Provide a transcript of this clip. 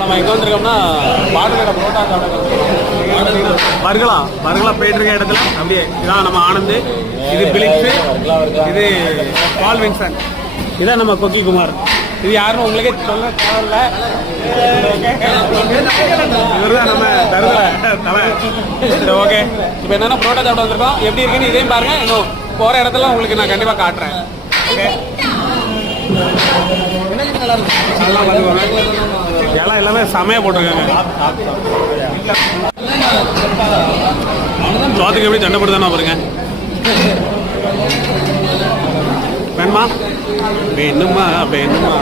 நம்ம எங்கே வந்திருக்கோம்னா பாட்டுக்கடை புரோட்டா பர்கலா போயிட்டு இருக்க இடத்துல அப்படியே இதான் நம்ம ஆனந்த், இது பிலிப்ஸு, இது பால் வின்சன், இதான் நம்ம கொக்கி குமார். இது யாருன்னு உங்களுக்கே சொல்ல தேவையில்ல, இவர் தான் நம்ம தருதலை தலை. சரி ஓகே, இப்போ என்னென்னா புரோட்டா சாப்பிட வந்திருக்கோம். எப்படி இருக்குன்னு இதையும் பாருங்க. இன்னும் போகிற இடத்துல உங்களுக்கு நான் கண்டிப்பாக காட்டுறேன். ஓகே, நல்லா பார்த்துக்கோங்க. எல்லாம் எல்லாமே செமையாக போட்டிருக்காங்க. சோத்துக்கு எப்படி சண்டை போட்டு தானே பாருங்க. வேணுமா வேணுமா வேணுமா